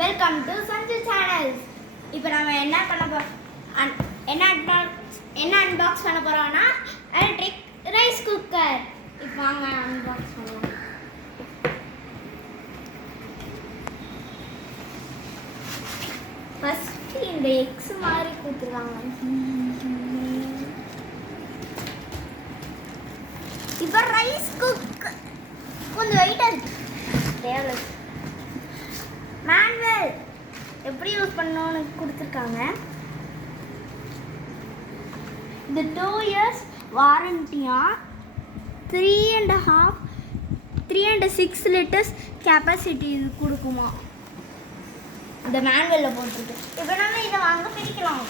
Welcome to Sanju channels. இப்போ நம்ம என்ன பண்ண போறோம், என்ன அன்பாக்ஸ் பண்ண போறோம்னா எலக்ட்ரிக் ரைஸ் குக்கர். இப்போ வாங்க அன்பாக்ஸ் பண்ணலாம். ஃபர்ஸ்ட் இந்த எக்ஸ் மாதிரி கொடுத்துருக்காங்க. இப்போ ரைஸ் குக்கர் கொஞ்சம் வெயிட்டாக இருக்கு. தேவை மேனுவல் எப்படி யூஸ் பண்ணணும்னு கொடுத்துருக்காங்க. இந்த 2 years வாரண்டியா 3.6 liters கெப்பாசிட்டி இது கொடுக்குமா. இந்த மேனுவலில் போட்டுருக்கு. இப்போ நம்ம இதை வாங்க பிரிக்கலாம்.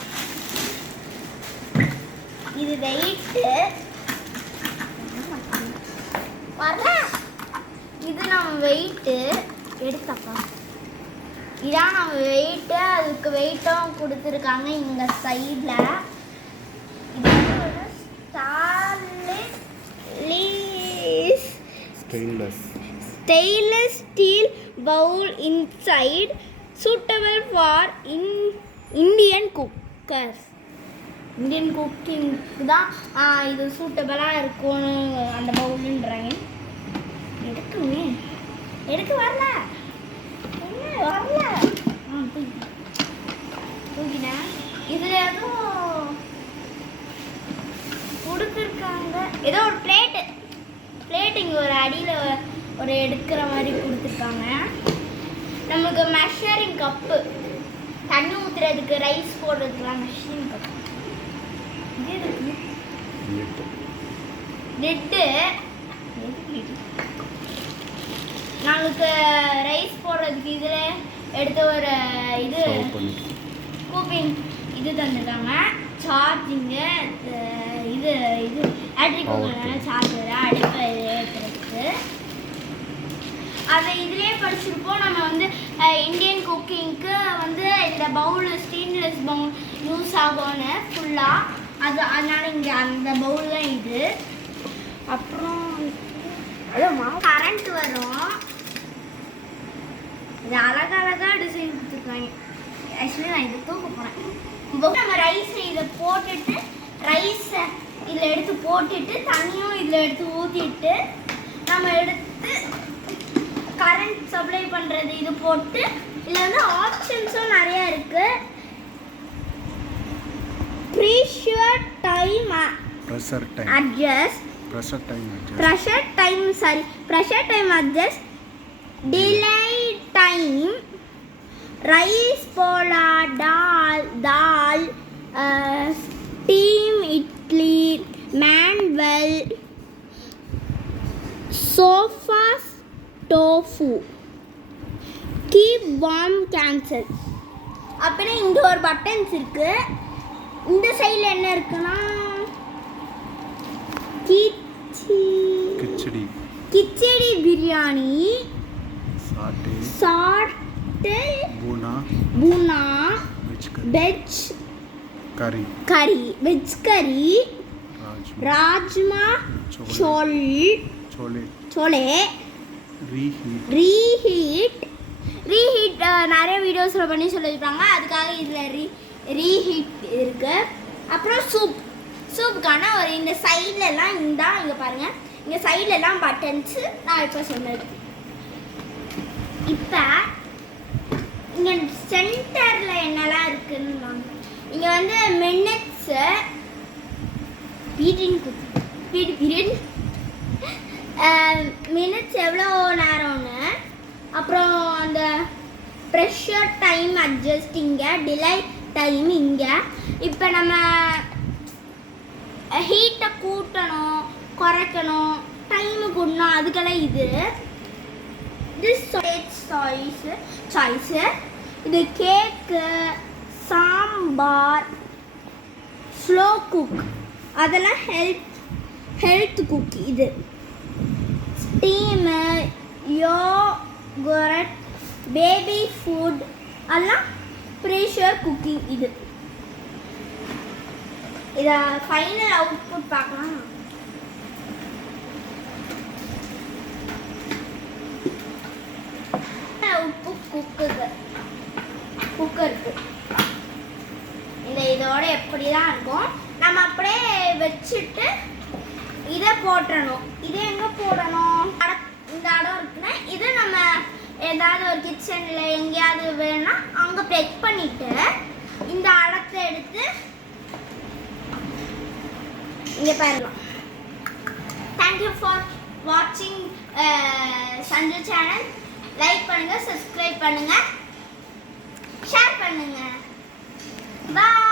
இது வெயிட்டு வரல. இது நம்ம வெயிட்டு எடுத்தப்பா இதான் நம்ம வெயிட்டு. அதுக்கு வெயிட்டும் கொடுத்துருக்காங்க இங்கே சைடில். இது ஒரு stainless steel bowl inside suitable for Indian cookers. Indian குக்கிங்க்கு தான் இது சூட்டபிளாக இருக்கும்னு அந்த பவுலுன்றாங்க. எடுக்க வரல தூக்கினேன். இதில் எதுவும் கொடுத்துருக்காங்க. ஏதோ ஒரு பிளேட் இங்கே ஒரு அடியில் ஒரு எடுக்கிற மாதிரி கொடுத்துருக்காங்க. நமக்கு மெஷரிங் கப்பு, தண்ணி ஊற்றுறதுக்கு ரைஸ் போடுறதுக்குலாம் மெஷரிங் கப்பு. இது இருக்கு நெட்டு. நமக்கு ரைஸ் போடுறதுக்கு இதில் எடுத்த ஒரு இது கூப்பிங் இது தந்துட்டாங்க. சார்ஜிங்கு இது எலக்ட்ரிக் சார்ஜர் அடுப்பை ஏற்றுறதுக்கு. அதை இதிலே படிச்சிருப்போம். நம்ம வந்து இந்தியன் குக்கிங்க்கு வந்து இந்த பவுல் ஸ்டெயின்லெஸ் பவுல் யூஸ் ஆகும்னு ஃபுல்லாக. அதனால் இங்கே அந்த பவுல் தான் இது. அப்புறம் கரண்ட் வரும். இது அழகழகாக டிசைன் கொடுத்துருக்காங்க. ஆக்சுவலி நான் இதை தூக்க போகிறேன். நம்ம ரைஸை இதை போட்டுட்டு ரைஸை இதில் எடுத்து போட்டுட்டு தண்ணியும் இதில் எடுத்து ஊற்றிட்டு நம்ம எடுத்து கரண்ட் சப்ளை பண்ணுறது இது போட்டு. இதில் வந்து ஆப்ஷன்ஸும் நிறையா இருக்குது. Pressure time adjust, pressure time adjust, delay time, rice pola dal, steam idli, manual, sofa tofu, keep warm cancel. அப்புறம் இங்கே ஒரு பட்டன்ஸ் இருக்கு. இந்த சைடில் என்ன இருக்குன்னா கிச்சடி பிரியாணி, சாட்டே பூனா, வெஜ் கறி, ராஜ்மா சோலே, ரீஹீட் நிறைய வீடியோஸில் பண்ணி சொல்லியிருப்பாங்க. அதுக்காக இதில் ரீஹீட் இருக்குது. அப்புறம் சூப்புக்கான ஒரு இந்த சைட்லலாம் இதான் இங்கே பாருங்கள். இங்கே சைட்லலாம் பட்டன்ஸு நான் இப்போ சொன்னது. இப்போ இங்கே சென்டரில் என்னெல்லாம் இருக்குன்னு இங்கே வந்து மினிட்ஸு பீரியட் மினிட்ஸ் எவ்வளோ நேரம்னு, அப்புறம் அந்த ப்ரெஷர் டைம் அட்ஜஸ்ட் இங்கே, டிலே டைம் இங்கே. இப்போ நம்ம ஹீட்டை கூட்டணும் குறைக்கணும் டைமு கூடணும் அதுக்கெல்லாம் இது சாய்ஸு. இது கேக்கு, சாம்பார், ஸ்லோ குக் அதெல்லாம் ஹெல்த் குக். இது ஸ்டீமு, யோகர்ட், பேபி ஃபுட் எல்லாம் ப்ரெஷர் குக்கிங். இதை ஃபைனல் அவுட்புட் பார்க்கலாம். உப்பு குக்கருக்கு இதோட எப்படி தான் இருக்கும். நம்ம அப்படியே வச்சுட்டு இதை போட்டுறணும். இது எங்கே போடணும்? இந்த இடம் இருக்குன்னா இது நம்ம ஏதாவது ஒரு கிச்சனில் எங்கேயாவது வேணும்னா அங்கே ப்ரெக் பண்ணிவிட்டு இந்த அடத்தை எடுத்து இங்கே பாருங்கள். தேங்க்யூ ஃபார் வாட்சிங் சஞ்சு சேனல். லைக் பண்ணுங்கள், சப்ஸ்கிரைப் பண்ணுங்கள், ஷேர் பண்ணுங்கள். பாய்.